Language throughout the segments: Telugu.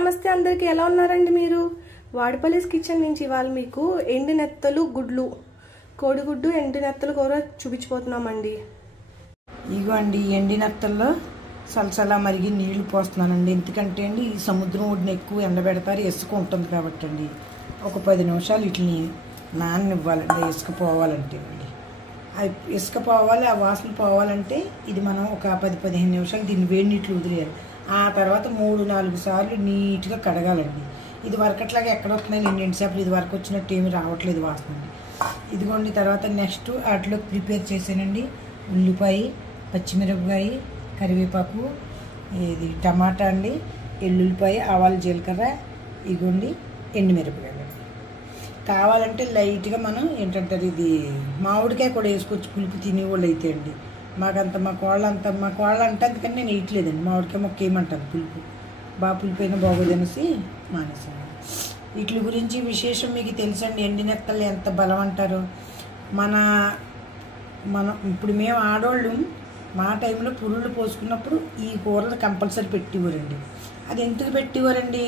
నమస్తే అందరికి, ఎలా ఉన్నారండి మీరు? వాడిపల్లిస్ కిచెన్ నుంచి ఇవాళ మీకు ఎండు నెత్తలు గుడ్లు, కోడిగుడ్డు ఎండు నెత్తలు కూర చూపించిపోతున్నామండి. ఇగో అండి ఎండి నెత్తల్లో సలసలా మరిగి నీళ్లు పోస్తున్నానండి. ఎందుకంటే అండి ఈ సముద్రం ఒడ్డున ఎక్కువ ఎండబెడతారు, ఇసుక ఉంటుంది కాబట్టి అండి ఒక 10 నిమిషాలు వీటిని నాననివ్వాలండి. ఇసుక పోవాలంటే అండి ఇసుక పోవాలి, ఆ వాసన పోవాలంటే ఇది మనం ఒక 10-15 నిమిషాలు దీన్ని వేడి నీటిలో వదిలేయాలి. ఆ తర్వాత 3-4 సార్లు నీట్గా కడగాలండి. ఇది వరకట్లాగా ఎక్కడ వస్తున్నాయి నేను ఎంతసేపు ఇది వరకు వచ్చినట్టు ఏమి రావట్లేదు వాసన అండి. ఇదిగోండి తర్వాత నెక్స్ట్ వాటిలో ప్రిపేర్ చేసానండి. ఉల్లిపాయ, పచ్చిమిరపకాయ, కరివేపాకు, ఇది టమాటా అండి, ఎల్లుల్లిపాయ, ఆవాలు, జీలకర్ర, ఇగోండి ఎండుమిరపకాయలు. కావాలంటే లైట్గా మనం ఏంటంటారు ఇది మామిడికాయ కూడా వేసుకోవచ్చు, పులుపు తినేవాళ్ళు అయితే అండి. మా కోళ్ళ అంటే అందుకని నేను వేయట్లేదండి. మామిడికాయ మొక్క ఏమంటారు పులుపు బాగా పులుపు అయినా బాగోదనేసి మానేసాను. వీటి గురించి విశేషం మీకు తెలుసండి. ఎండి నెత్తలు ఎంత బలం అంటారు. మనం ఇప్పుడు మేము ఆడవాళ్ళు మా టైంలో పురుళ్ళు పోసుకున్నప్పుడు ఈ కూరలు కంపల్సరీ పెట్టేవారండి. అది ఎందుకు పెట్టేవారండి?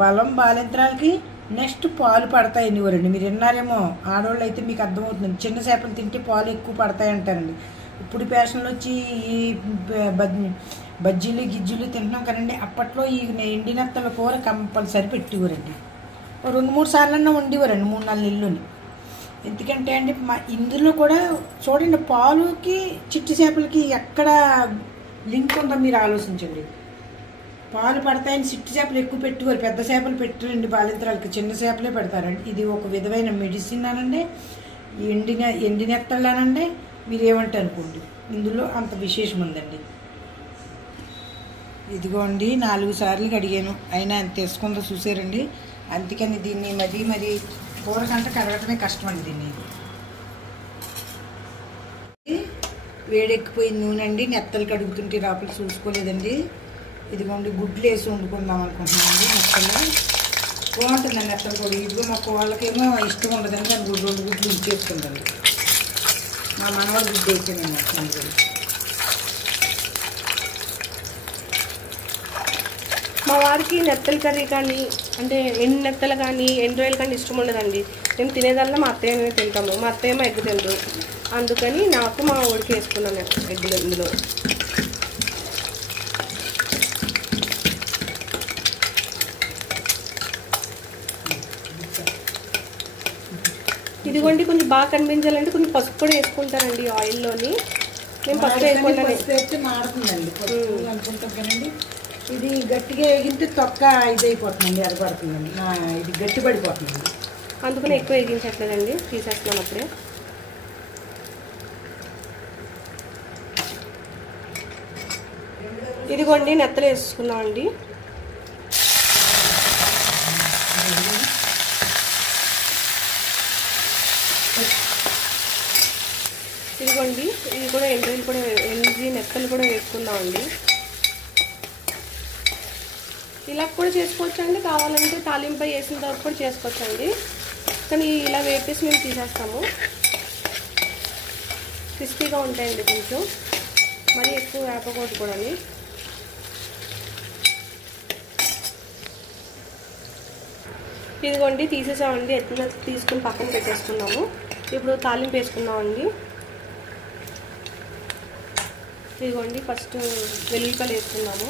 బలం బాలింతరాలకి, నెక్స్ట్ పాలు పడతాయి అనేవారండి. మీరు విన్నారేమో, ఆడవాళ్ళు అయితే మీకు అర్థమవుతుంది. చిన్న చేపలు తింటే పాలు ఎక్కువ పడతాయి అంటారండి. ఇప్పుడు ఫ్యాషన్లో వచ్చి ఈ బజ్జీలు గిజ్జీలు తింటున్నాం కదండి. అప్పట్లో ఈ ఎండి నెత్తల కూర కంపల్సరీ పెట్టేవారండి. 2-3 సార్లన్నా వండేవారండి 3-4 నెలలని. ఎందుకంటే అండి ఇందులో కూడా చూడండి, పాలుకి చిట్టి చేపలకి ఎక్కడ లింక్ ఉందో మీరు ఆలోచించండి. పాలు పడతాయని చిట్టి చేపలు ఎక్కువ పెట్టేవారు, పెద్ద చేపలు పెట్టారండి బాలింతరాలకి, చిన్న చేపలే పెడతారండి. ఇది ఒక విధమైన మెడిసిన్ అనండి, ఎండి నెత్తళ్ళనండి, మీరు ఏమంటే అనుకోండి. ఇందులో అంత విశేషం ఉందండి. ఇదిగోండి 4 సార్లు కడిగాను, అయినా ఎంత వేసుకుందో చూసారండి. అందుకని దీన్ని మరి కూర కంట కడగటమే కష్టం అండి. దీన్ని వేడెక్కిపోయిన నూనె అండి. నెత్తలు కడుగుతుంటే లోపల చూసుకోలేదండి. ఇదిగోండి గుడ్లు వేసి వండుకుందాం అనుకుంటున్నామండి. నెత్తలు బాగుంటుందండి. నెత్తలు కూడా ఇదిగో మా కోళ్ళకేమో ఇష్టం ఉండదండి, దాన్ని 2 గుడ్లు ఉంచేసుకుందండి. మా మనవాళ్ళు గుడ్డు వేసానండి నెత్తలు కూడా. మా వారికి నెత్తల కర్రీ కానీ అంటే ఎండు నెత్తలు కానీ ఎండు రొయ్యలు కానీ ఇష్టం ఉండదండి. మేము తినేదల్లా మా అత్తయ్యనే తింటాము. మా అత్తయ్య ఎగ్ తింటారు, అందుకని నాకు మా ఊడికి వేసుకున్నాను ఎగ్గులు. ఇందులో ఇదిగోండి కొంచెం బాగా కనిపించాలంటే కొంచెం పసుపు కూడా వేసుకుంటానండి ఆయిల్లోని. నేను పసుపు వేసుకుంటాను. మాడుతుందండి పసుపు అనుకుంటాం కదండి. ఇది గట్టిగా వేగింటే తొక్క ఇదైపోతుందండి, అరపడుతుందండి, ఇది గట్టి పడిపోతుందండి. అందుకని ఎక్కువ వేగించట్లేదండి, తీసేస్తున్నాను అప్పుడే. ఇదిగోండి నెత్తలు వేసుకున్నామండి. ఇదిగోండి ఇది కూడా ఎండి నెత్తలు కూడా వేసుకుందామండి. ఇలా కూడా చేసుకోవచ్చండి, కావాలంటే తాలింపై వేసిన తర్వాత కూడా చేసుకోవచ్చండి. కానీ ఇలా వేపేసి మేము తీసేస్తాము. క్రిస్పీగా ఉంటాయండి, కొంచెం మరీ ఎక్కువ వేపకూడదు కూడా. ఇదిగోండి తీసేసామండి. ఎత్తున తీసుకుని పక్కన పెట్టేసుకున్నాము. ఇప్పుడు తాలింపు వేసుకున్నామండి. ఇదిగోండి ఫస్ట్ వెల్లుల్లిపాయలు వేసుకున్నాము.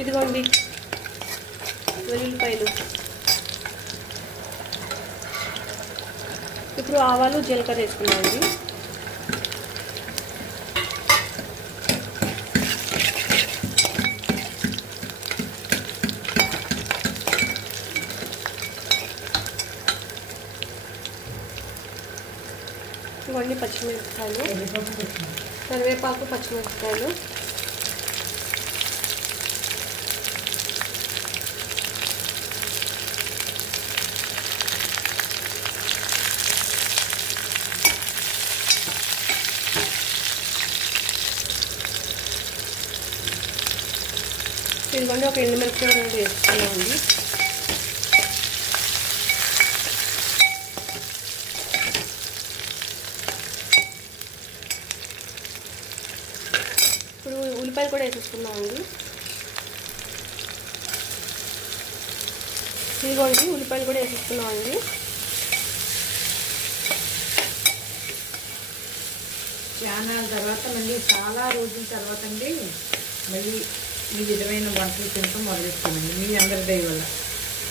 ఇదిగోండి వెల్లుల్లిపాయలు. ఇప్పుడు ఆవాలు, జీలకర్ర వేసుకున్నామండి. ఇవన్నీ పచ్చిమిరపకాయలు, కరివేపాకు, పచ్చిమిరపకాయలు, ఇదిగోండి ఒక ఎండుమిరపకాయ వేసుకున్నామండి. ఇప్పుడు ఉల్లిపాయలు కూడా వేసేసుకుందామండి. ఇదిగోండి ఉల్లిపాయలు కూడా వేసేసుకున్నామండి. చాలా రోజుల తర్వాత అండి మళ్ళీ ఈ విధమైన వంటలు తినడం మొదలెట్టుకున్నాను. మీ అందరి దయ వల్ల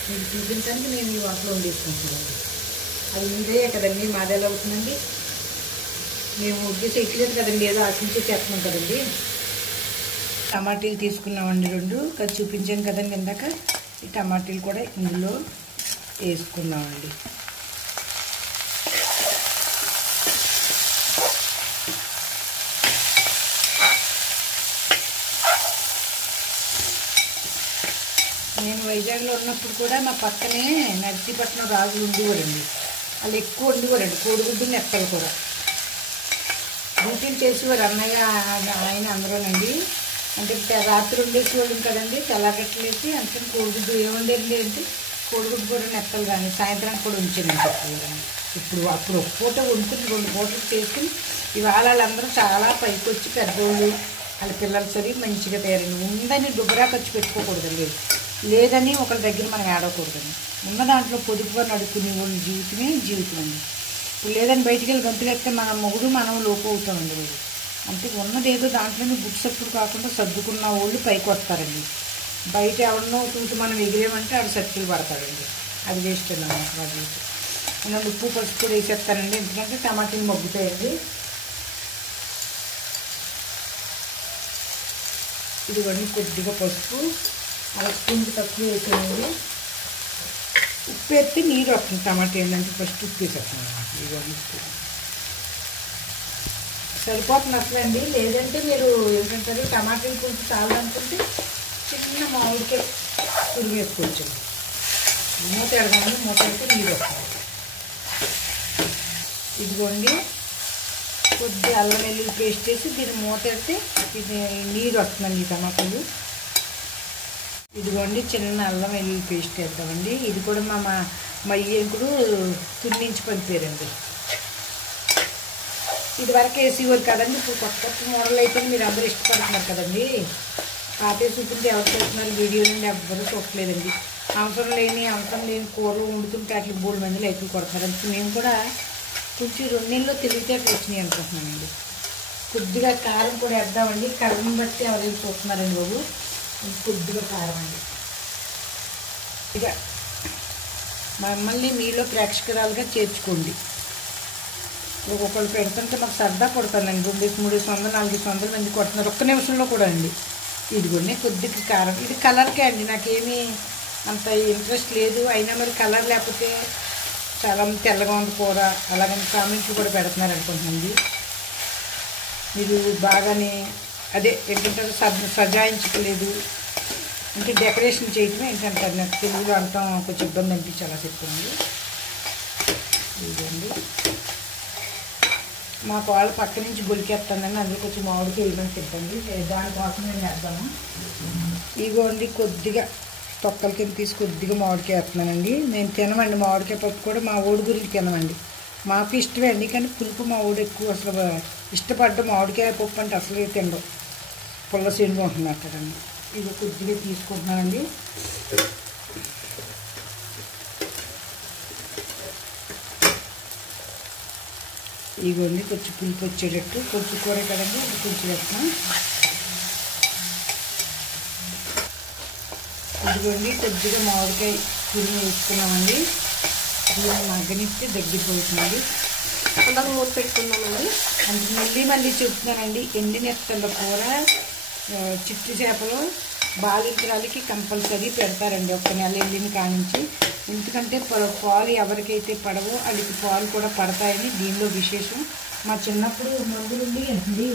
మీకు చూపించడానికి నేను ఈ వంటలు వండేసుకుంటున్నాను. అది మీదే కదండి, మాది ఎలా అవుతుందండి? మేము ఉద్దేశం చేయట్లేదు కదండి, ఏదో ఆశించే చేస్తున్నాం కదండి. టమాటీలు తీసుకున్నామండి 2, అది చూపించాను కదండి ఇందాక. ఈ టమాటీలు కూడా ఇందులో వేసుకున్నామండి. నేను వైజాగ్లో ఉన్నప్పుడు కూడా మా పక్కనే నర్సీపట్నం రాజులు ఉండేవారండి. వాళ్ళు ఎక్కువ వండేవారండి కోడిగుడ్డు నెత్తలు కూడా. డ్యూటీలు చేసేవారు అన్నయ్య ఆయన అందరూనండి. అంటే రాత్రి వండేసేవాళ్ళు కదండి, తెల్లగట్లేసి అందుకని కోడిగుడ్డు ఏముండేది అంటే కోడిగుడ్డు కూడా నెత్తలు కానీ సాయంత్రానికి కూడా ఉంచాను చెప్పేవారండి. అప్పుడు ఒక పూట వండుకుని 2 పూటలు చేసుకుని ఇవాళ వాళ్ళందరూ చాలా పైకి వచ్చి పెద్దోళ్ళు వాళ్ళ పిల్లలు సరి మంచిగా తయారండి. ఉందని దుబ్బరా ఖర్చు పెట్టుకోకూడదండి, లేదని ఒకరి దగ్గర మనం ఆడకూడదండి. ఉన్న దాంట్లో పొదుపుగా నడుకునే వాళ్ళ జీవితమే జీవితం అండి. ఇప్పుడు లేదని బయటికి వెళ్ళి గంతులెత్తే మన మొగుడు మనం లోపు అవుతామండి. వాళ్ళు అంటే ఉన్నదేదో దాంట్లోనే బుక్స్ ఎప్పుడు కాకుండా సర్దుకున్న వాళ్ళు పైకి వస్తారండి. బయట ఎవరినో చూసి మనం ఎగిరేమంటే ఆడు సర్కిల్ పడతాడండి. అది వేస్ట్ అండి అన్నమాట వాళ్ళు. నేను ఉప్పు పసుపు కూడా వేసేస్తానండి, ఎందుకంటే టమాటీలు మగ్గుతాయండి. ఇదిగోండి కొద్దిగా పసుపు, అలా కుండి తక్కువ వేసేయండి. ఉప్పు ఎత్తి నీరు వస్తుంది. టమాటా ఏంటంటే ఫస్ట్ ఉప్పు వేసేస్తాను అన్నమాట. ఇదిగోండి ఉప్పు సరిపోతుంది అసలండి. లేదంటే మీరు ఏంటంటారు టమాటాలు పులుసు చాలనుకుంటే చిన్న మామిడికాయ తురుగు వేసుకోవచ్చండి. మూత ఎడదామండి, మూత అయితే నీరు వస్తుంది. ఇదిగోండి కొద్ది అల్లం వెల్లుల్లి పేస్ట్ వేసి దీన్ని మూత పెడితే ఇది నీరు వస్తుందండి. ఈ టమాటాలు ఇదిగోండి చిన్న అల్లం వెల్లుల్లి పేస్ట్ వేద్దామండి. ఇది కూడా మా ఏంకుడు తున్నించి పంపారండి. ఇది వరకు వేసేవారు కదండి, ఇప్పుడు కొత్త మోడల్ అయితే మీరు అందరూ ఇష్టపడుతున్నారు కదండి. పాతే చూపించి ఎవరు చూస్తున్నారు వీడియో నుండి ఎవ్వరూ చూడలేదండి. అవసరం లేని కూరలు వండుతుంటే అట్లా 3 మంది లైకులు కొడతారు. అందుకే మేము కూడా కొంచెం 2 నెలల్లో తెలివితేటలు వచ్చినాయి అనుకుంటున్నామండి. కొద్దిగా కారం కూడా వేద్దామండి. కర్రను బట్టి ఎవరైనా చూస్తున్నారండి బాబు. కొద్దిగా కారం అండి. ఇక మమ్మల్ని మీలో ప్రేక్షకురాలుగా చేర్చుకోండి. ఒక్కొక్కరు పెడుతుంటే మాకు సరదా కొడతానండి. 200, 300, 400 మంది కొడుతున్నారు ఒక్క నిమిషంలో కూడా అండి. ఇదిగోండి కొద్దిగా కారం. ఇది కలర్కే అండి, నాకేమీ అంత ఇంట్రెస్ట్ లేదు. అయినా మరి కలర్ లేకపోతే చాలా తెల్లగా ఉంది కూర అలాగని కామెంట్లు కూడా పెడుతున్నారు అనుకుంటున్నాండి. మీరు బాగానే అదే ఏంటంటారు సజాయించలేదు అంటే డెకరేషన్ చేయటమే ఏంటంటారు. నాకు తెలుగులో అంటాం కొంచెం ఇబ్బంది అనిపించి అలా చెప్తుంది. ఇదండి మా వాళ్ళ పక్క నుంచి గొలికేస్తుందండి, అందులో కొంచెం మామిడికి వేయమని చెప్పండి. దానికోసం నేను వేద్దాము. ఇగోండి కొద్దిగా తొక్కల కింద తీసి కొద్దిగా మామిడికాయ వేస్తున్నానండి. నేను తినమండి మామిడికాయ పప్పు కూడా, మా ఊడి గురించి తినమండి. మాకు ఇష్టమే అండి, కానీ పులుపు మా ఊడు ఎక్కువ అసలు ఇష్టపడ్డ మామిడికాయ పప్పు అంటే అసలు తినడం పుల్లసేనుగా ఉంటున్నారు కదండి. ఇది కొద్దిగా తీసుకుంటున్నానండి. ఇగోండి కొంచెం పులుపు వచ్చేటట్టు కొంచెం కూర కదండి, ఇది కొంచెం వేస్తాం. ఇదిగోండి కొద్దిగా మామిడికాయ తురిమి వేసుకున్నామండి. దీన్ని మగ్గనిస్తే దగ్గరికి అవుతుంది. అందాక మూత పెట్టుకున్నామండి. అంటే మళ్ళీ చెప్తున్నానండి, ఎండి నెత్తల కూర చిట్టి చేపలు బాలింతరాలకి కంపల్సరీ పెడతారండి 1 నెల వెళ్ళిన కానించి. ఎందుకంటే పాలు ఎవరికైతే పడవో వాళ్ళకి పాలు కూడా పడతాయని దీనిలో విశేషం. మా చిన్నప్పుడు మందులుండి అండి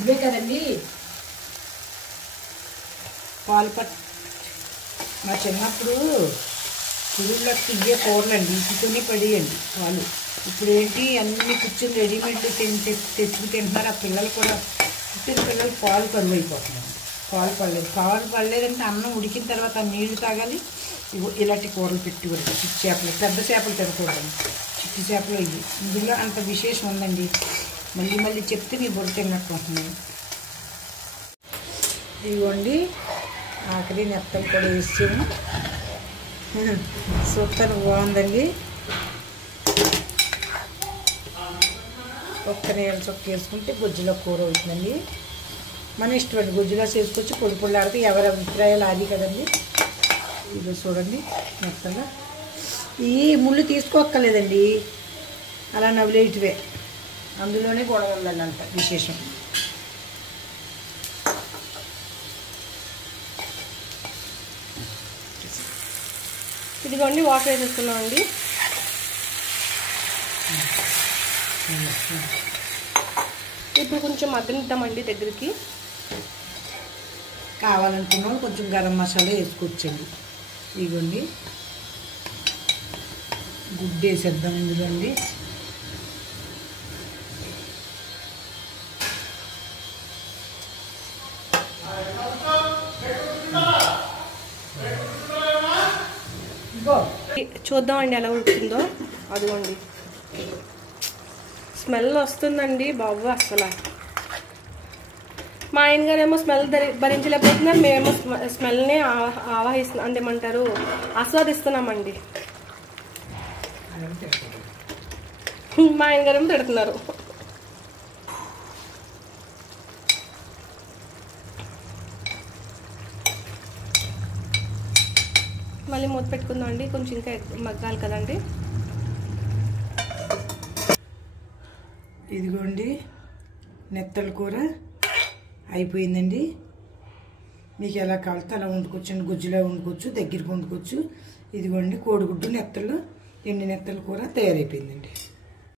ఇవే కదండి పాలు మా చిన్నప్పుడు పురుగులకు ఇవే కూరలండి, ఇంటితోనే పడేయండి పాలు. ఇప్పుడు ఏంటి అన్ని కూర్చొని రెడీమేడ్ తెచ్చుకు తింటున్నారు. ఆ పిల్లలు కూడా పుట్టిన పిల్లలు పాలు కరువు అయిపోతున్నారు. పాలు పడలేదంటే అన్నం ఉడికిన తర్వాత నీళ్లు తాగాలి. ఇలాంటి కూరలు పెట్టివ్వరు. చిట్టి చేపలు, పెద్ద చేపలు తినకూడదండి, చిట్టి చేపలు ఇవి. ఇందులో అంత విశేషం ఉందండి. మళ్ళీ చెప్తే మీ బుర్ర తిన్నట్టు ఉంటున్నాను. ఇదిగోండి ఆఖరి నెత్తలు కూడా వేసాము. సూపర్ బాగుందండి. ఒక్క నీళ్ళ చొక్క వేసుకుంటే గుజ్జులో కూర అవుతుందండి. మన ఇష్టమండి, గుజ్జులో చేసుకోవచ్చు, పొడి పొడిలాడితే ఎవరి అభిప్రాయాలు అది కదండి. ఇది చూడండి నెత్తలు. ఈ ముళ్ళు తీసుకోక్కర్లేదండి, అలా నవ్వులేటివే, అందులోనే గొడవ ఉందండి అంట విశేషం. ఇదిగోండి వాటర్ వేసేస్తున్నామండి. ఇప్పుడు కొంచెం మగ్గనిద్దామండి దగ్గరికి. కావాలనుకున్న వాళ్ళు కొంచెం గరం మసాలా వేసుకోవచ్చండి. ఇదిగోండి గుడ్డు వేసేద్దాం ఇందులో అండి. చూద్దామండి ఎలా ఉడుకుతుందో. అదిగోండి స్మెల్ వస్తుందండి బాబు. అసలు మా ఆయన గారేమో స్మెల్ భరించలేకపోతున్నారు, మేమేమో స్మెల్ని ఆవాహిస్తున్నాం అంటే ఏమంటారు, ఆస్వాదిస్తున్నామండి. మా ఆయన గారేమో తిడుతున్నారు. మళ్ళీ మూత పెట్టుకుందాం అండి, కొంచెం ఇంకా మగ్గాలి కదండి. ఇదిగోండి నెత్తల కూర అయిపోయిందండి. మీకు ఎలా కావాలితే అలా వండుకోవచ్చు అండి, గుజ్జులా వండుకోవచ్చు, దగ్గరికి వండుకోవచ్చు. ఇదిగోండి కోడిగుడ్డు నెత్తలు, ఎండి నెత్తల కూర తయారైపోయిందండి.